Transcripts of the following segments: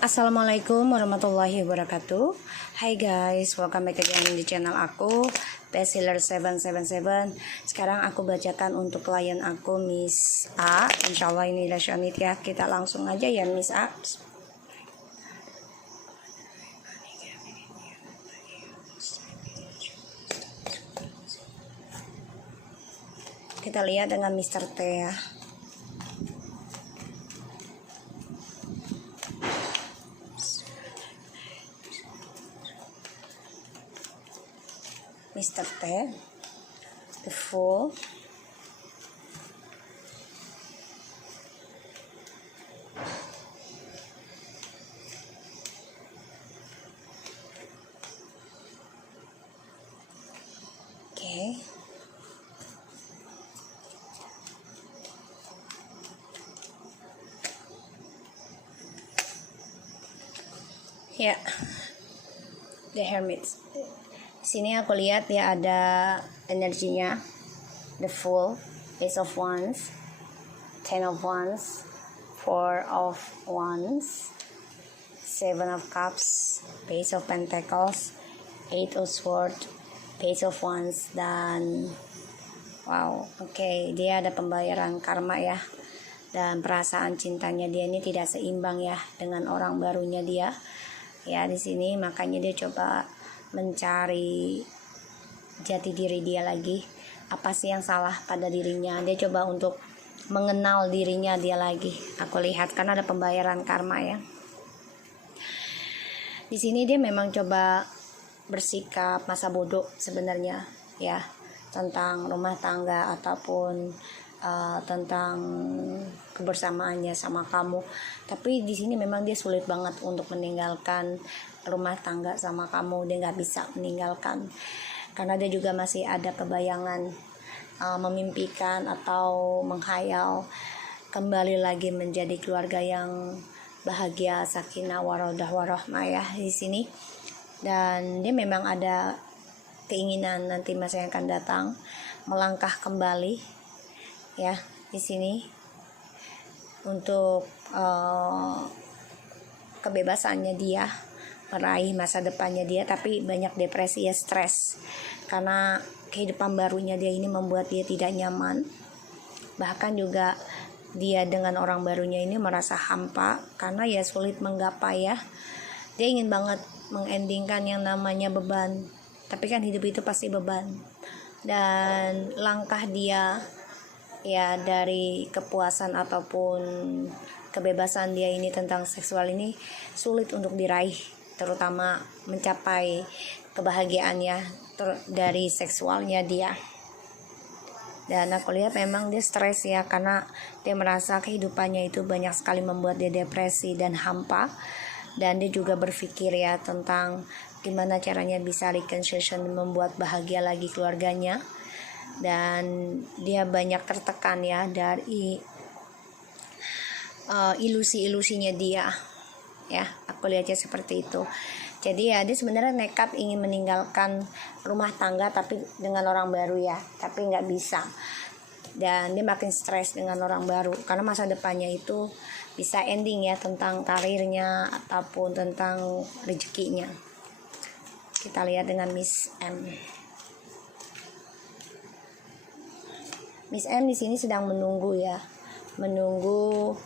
Assalamualaikum warahmatullahi wabarakatuh. Hai guys, welcome back again di channel aku Bestseller 777. Sekarang aku bacakan untuk klien aku Miss A. Insyaallah ini rasionit ya. Kita langsung aja ya Miss A. Kita lihat dengan Mr. T ya. Mr. T, the Fool, okay. Ya, the Hermit. Sini aku lihat ya ada energinya, the Fool, Ace of Wands, Ten of Wands, Four of Wands, Seven of Cups, Page of Pentacles, Eight of Swords, Page of Wands, dan wow, oke, dia ada pembayaran karma ya, dan perasaan cintanya dia ini tidak seimbang ya dengan orang barunya dia ya di sini, makanya dia coba mencari jati diri dia lagi. Apa sih yang salah pada dirinya? Dia coba untuk mengenal dirinya dia lagi. Aku lihat karena ada pembayaran karma ya. Di sini dia memang coba bersikap masa bodoh sebenarnya ya, tentang rumah tangga ataupun tentang kebersamaannya sama kamu. Tapi di sini memang dia sulit banget untuk meninggalkan rumah tangga sama kamu. Dia nggak bisa meninggalkan karena dia juga masih ada kebayangan, memimpikan atau menghayal kembali lagi menjadi keluarga yang bahagia, sakinah warodah warahmah ya di sini. Dan dia memang ada keinginan nanti masa yang akan datang melangkah kembali ya di sini untuk kebebasannya dia, meraih masa depannya dia. Tapi banyak depresi ya, stres karena kehidupan barunya dia ini membuat dia tidak nyaman. Bahkan juga dia dengan orang barunya ini merasa hampa karena ya sulit menggapai ya. Dia ingin banget mengendingkan yang namanya beban, tapi kan hidup itu pasti beban. Dan langkah dia ya dari kepuasan ataupun kebebasan dia ini tentang seksual ini sulit untuk diraih, terutama mencapai kebahagiaannya dari seksualnya dia. Dan aku lihat memang dia stres ya, karena dia merasa kehidupannya itu banyak sekali membuat dia depresi dan hampa. Dan dia juga berpikir ya tentang gimana caranya bisa reconciliation, membuat bahagia lagi keluarganya. Dan dia banyak tertekan ya dari ilusi-ilusinya dia ya, aku lihatnya seperti itu. Jadi ya dia sebenarnya nekat ingin meninggalkan rumah tangga tapi dengan orang baru ya, tapi nggak bisa. Dan dia makin stres dengan orang baru karena masa depannya itu bisa ending ya, tentang karirnya ataupun tentang rezekinya. Kita lihat dengan Miss M. Miss M di sini sedang menunggu ya, menunggu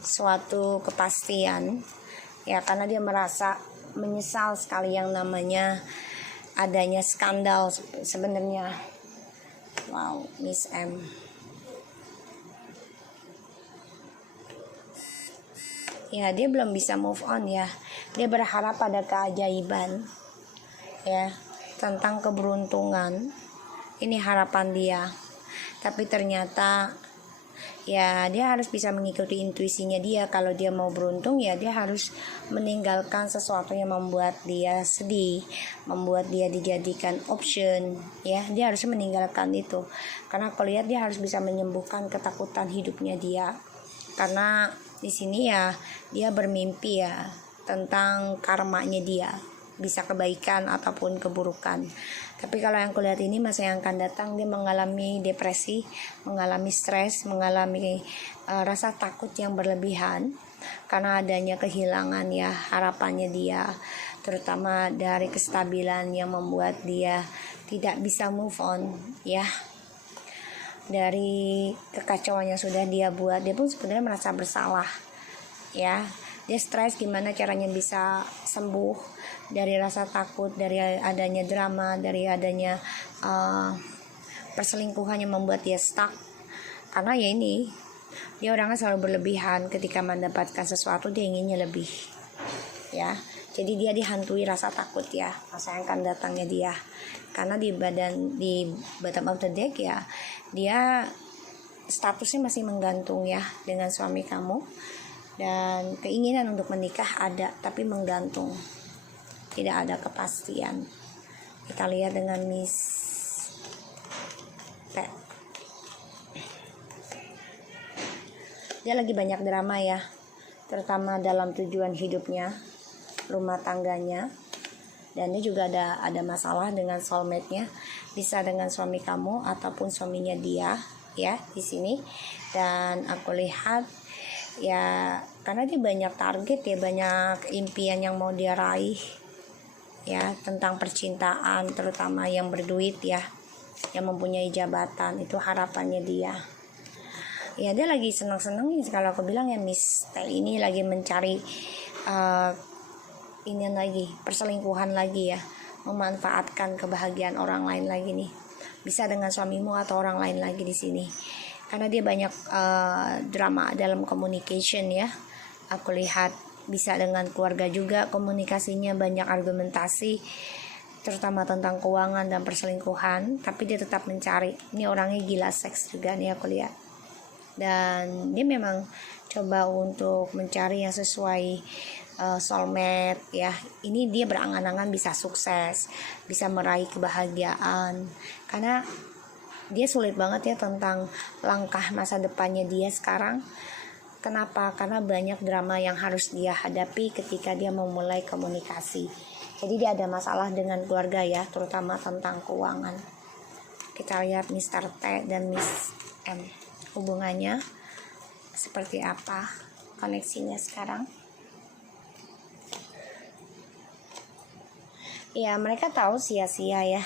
suatu kepastian ya, karena dia merasa menyesal sekali yang namanya adanya skandal sebenarnya. Wow, Miss M. Ya, dia belum bisa move on ya. Dia berharap pada keajaiban ya, tentang keberuntungan. Ini harapan dia. Tapi ternyata ya dia harus bisa mengikuti intuisinya dia. Kalau dia mau beruntung ya dia harus meninggalkan sesuatu yang membuat dia sedih, membuat dia dijadikan option ya. Dia harus meninggalkan itu. Karena aku lihat dia harus bisa menyembuhkan ketakutan hidupnya dia. Karena di sini ya dia bermimpi ya tentang karmanya dia. bisa kebaikan ataupun keburukan. Tapi kalau yang kulihat ini masa yang akan datang dia mengalami depresi, mengalami stres, mengalami rasa takut yang berlebihan karena adanya kehilangan ya harapannya dia, terutama dari kestabilan yang membuat dia tidak bisa move on ya. Dari kekacauan yang sudah dia buat, dia pun sebenarnya merasa bersalah ya. Dia stres gimana caranya bisa sembuh dari rasa takut, dari adanya drama, dari adanya perselingkuhan yang membuat dia stuck. Karena ya ini, dia orangnya selalu berlebihan, ketika mendapatkan sesuatu dia inginnya lebih ya. Jadi dia dihantui rasa takut ya, masa yang akan datangnya dia. Karena di bottom of the deck ya, dia statusnya masih menggantung ya dengan suami kamu, dan keinginan untuk menikah ada tapi menggantung, tidak ada kepastian. Kita lihat dengan Miss T. Dia lagi banyak drama ya, terutama dalam tujuan hidupnya, rumah tangganya, dan dia juga ada masalah dengan soulmate-nya, bisa dengan suami kamu ataupun suaminya dia ya di sini. Dan aku lihat ya, karena dia banyak target ya, banyak impian yang mau dia raih ya, tentang percintaan, terutama yang berduit ya, yang mempunyai jabatan, itu harapannya dia ya. Dia lagi senang-senang nih, kalau aku bilang ya Miss T ini lagi mencari ini lagi, perselingkuhan lagi ya, memanfaatkan kebahagiaan orang lain lagi nih, bisa dengan suamimu atau orang lain lagi di sini. Karena dia banyak drama dalam communication ya, aku lihat bisa dengan keluarga juga komunikasinya, banyak argumentasi terutama tentang keuangan dan perselingkuhan, tapi dia tetap mencari. Ini orangnya gila seks juga nih aku lihat, dan dia memang coba untuk mencari yang sesuai soulmate ya. Ini dia berangan-angan bisa sukses, bisa meraih kebahagiaan, karena dia sulit banget ya tentang langkah masa depannya dia sekarang. Kenapa? Karena banyak drama yang harus dia hadapi ketika dia memulai komunikasi. Jadi dia ada masalah dengan keluarga ya, terutama tentang keuangan. Kita lihat Mr. T dan Miss M, hubungannya seperti apa, koneksinya sekarang. Ya, mereka tahu sia-sia ya,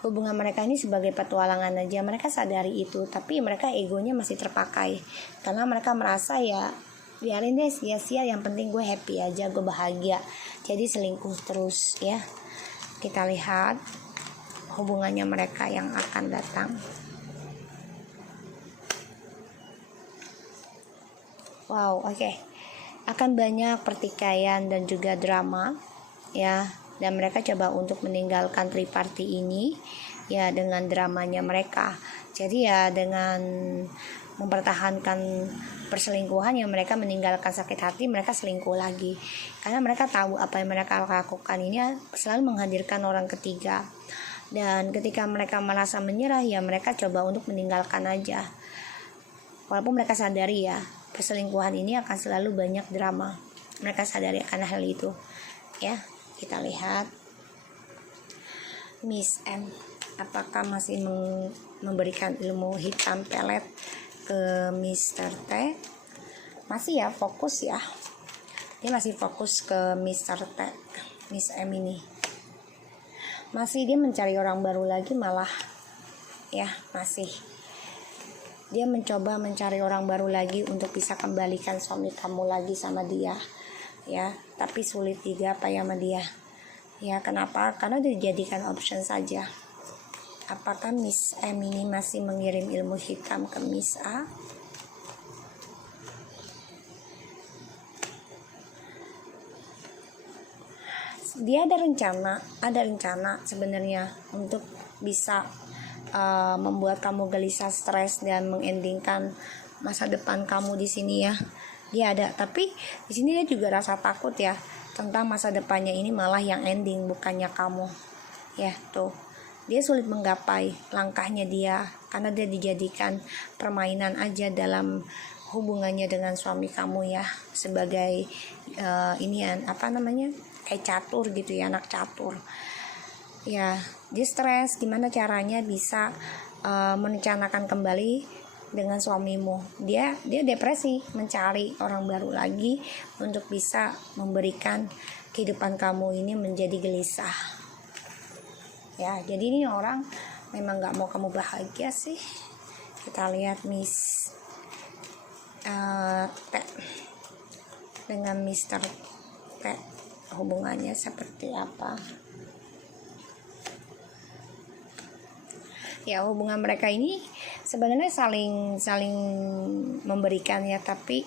hubungan mereka ini sebagai petualangan aja, mereka sadari itu, tapi mereka egonya masih terpakai, karena mereka merasa ya biarin deh sia-sia, yang penting gue happy aja, gue bahagia, jadi selingkuh terus ya. Kita lihat hubungannya mereka yang akan datang. Wow, oke. Akan banyak pertikaian dan juga drama ya, dan mereka coba untuk meninggalkan triparty ini ya dengan dramanya mereka. Jadi ya dengan mempertahankan perselingkuhan yang mereka meninggalkan sakit hati, mereka selingkuh lagi. Karena mereka tahu apa yang mereka lakukan ini selalu menghadirkan orang ketiga. Dan ketika mereka merasa menyerah ya mereka coba untuk meninggalkan aja. Walaupun mereka sadari ya, perselingkuhan ini akan selalu banyak drama. Mereka sadari akan hal itu ya. Kita lihat Miss M, apakah masih memberikan ilmu hitam pelet ke Mr. T? Masih ya, fokus ya, dia masih fokus ke Mr. T. Miss M ini masih dia mencari orang baru lagi, malah ya, masih dia mencoba mencari orang baru lagi untuk bisa kembalikan suami kamu lagi sama dia ya, tapi sulit juga apa ya sama dia ya. Kenapa? Karena dijadikan option saja. Apakah Miss M ini masih mengirim ilmu hitam ke Miss A? Dia ada rencana sebenarnya untuk bisa membuat kamu gelisah, stres, dan mengendingkan masa depan kamu di sini ya. Dia ada, tapi di sini dia juga rasa takut ya tentang masa depannya ini, malah yang ending bukannya kamu ya. Tuh, dia sulit menggapai langkahnya dia karena dia dijadikan permainan aja dalam hubungannya dengan suami kamu ya, sebagai kayak catur gitu ya, anak catur ya. Dia stres, gimana caranya bisa merencanakan kembali dengan suamimu. Dia depresi, mencari orang baru lagi untuk bisa memberikan kehidupan kamu ini menjadi gelisah ya. Jadi ini orang memang nggak mau kamu bahagia sih. Kita lihat Miss T dengan Mr. T, hubungannya seperti apa ya. Hubungan mereka ini sebenarnya saling memberikan ya, tapi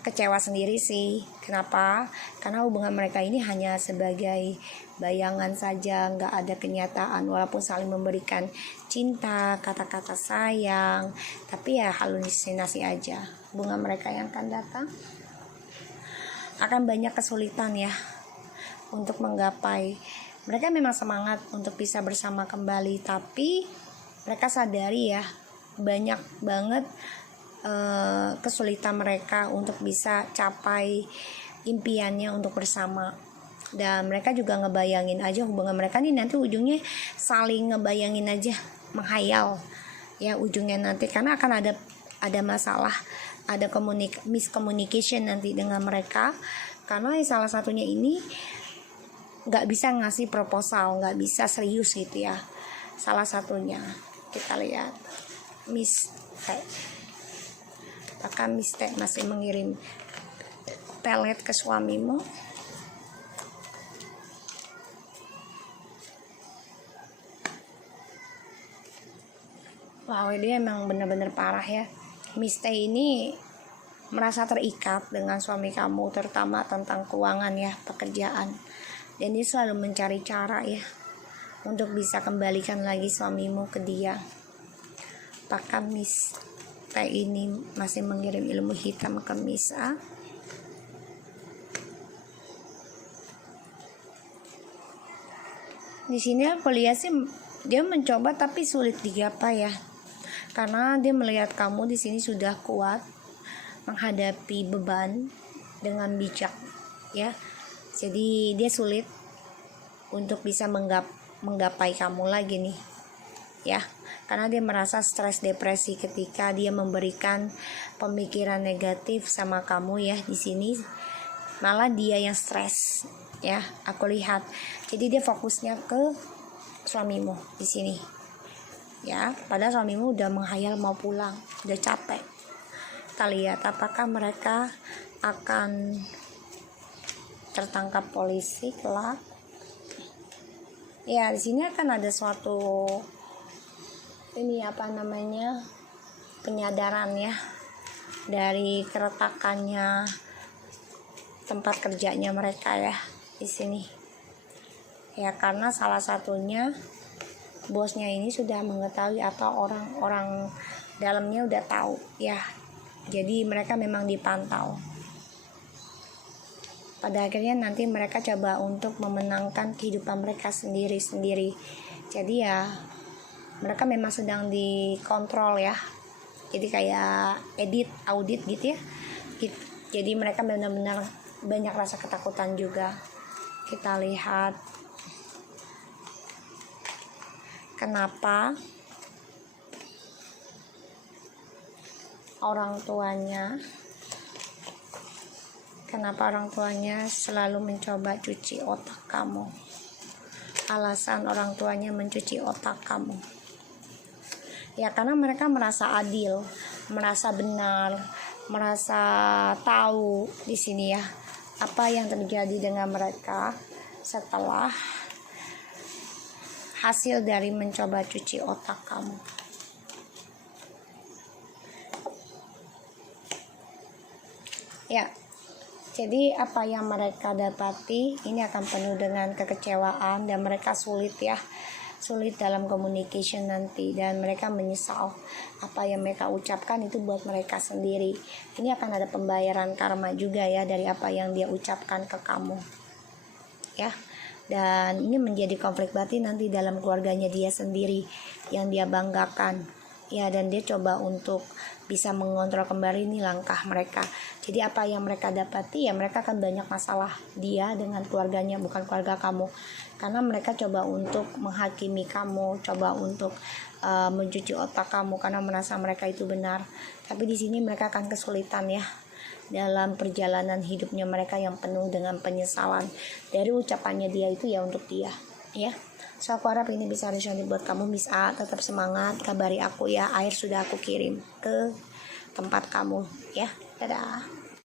kecewa sendiri sih. Kenapa? Karena hubungan mereka ini hanya sebagai bayangan saja, nggak ada kenyataan. Walaupun saling memberikan cinta, kata-kata sayang, tapi ya halusinasi aja. Hubungan mereka yang akan datang akan banyak kesulitan ya untuk menggapai. Mereka memang semangat untuk bisa bersama kembali, tapi mereka sadari ya banyak banget kesulitan mereka untuk bisa capai impiannya untuk bersama. Dan mereka juga ngebayangin aja hubungan mereka nih nanti ujungnya saling ngebayangin aja, menghayal ya ujungnya nanti, karena akan ada masalah, ada miscommunication nanti dengan mereka, karena salah satunya ini nggak bisa ngasih proposal, nggak bisa serius gitu ya. Salah satunya kita lihat Miss T. Apakah Miss T masih mengirim pelet ke suamimu? Wow, dia emang bener-bener parah ya. Miss T ini merasa terikat dengan suami kamu, terutama tentang keuangan ya, pekerjaan. Dan dia selalu mencari cara ya untuk bisa kembalikan lagi suamimu ke dia. Apakah Miss T ini masih mengirim ilmu hitam ke Miss A? Di sini aku lihat sih dia mencoba tapi sulit digapai ya. Karena dia melihat kamu di sini sudah kuat menghadapi beban dengan bijak ya. Jadi dia sulit untuk bisa menggapai kamu lagi nih ya, karena dia merasa stres depresi ketika dia memberikan pemikiran negatif sama kamu ya. Di sini malah dia yang stres ya, aku lihat. Jadi dia fokusnya ke suamimu di sini ya, padahal suamimu udah menghayal mau pulang, udah capek. Kita lihat apakah mereka akan tertangkap polisi kelak. Ya, di sini akan ada suatu penyadaran ya dari keretakannya tempat kerjanya mereka ya di sini. Ya, karena salah satunya bosnya ini sudah mengetahui atau orang-orang dalamnya udah tahu ya. Jadi mereka memang dipantau. Pada akhirnya nanti mereka coba untuk memenangkan kehidupan mereka sendiri-sendiri. Jadi ya mereka memang sedang dikontrol ya. Jadi kayak audit gitu ya. Jadi mereka benar-benar banyak rasa ketakutan juga. Kita lihat kenapa orang tuanya selalu mencoba cuci otak kamu. Alasan orang tuanya mencuci otak kamu ya karena mereka merasa adil, merasa benar, merasa tahu di sini ya apa yang terjadi dengan mereka setelah hasil dari mencoba cuci otak kamu. Ya, jadi apa yang mereka dapati ini akan penuh dengan kekecewaan dan mereka sulit dalam communication nanti, dan mereka menyesal apa yang mereka ucapkan itu buat mereka sendiri. Ini akan ada pembayaran karma juga ya dari apa yang dia ucapkan ke kamu ya, dan ini menjadi konflik batin nanti dalam keluarganya dia sendiri yang dia banggakan ya, dan dia coba untuk bisa mengontrol kembali nih langkah mereka. Jadi apa yang mereka dapati ya mereka akan banyak masalah dia dengan keluarganya, bukan keluarga kamu. Karena mereka coba untuk menghakimi kamu, coba untuk mencuci otak kamu karena merasa mereka itu benar. Tapi di sini mereka akan kesulitan ya dalam perjalanan hidupnya mereka yang penuh dengan penyesalan dari ucapannya dia itu ya untuk dia ya. So aku harap ini bisa resonate buat kamu, bisa tetap semangat, kabari aku ya, air sudah aku kirim ke tempat kamu ya. Dadah.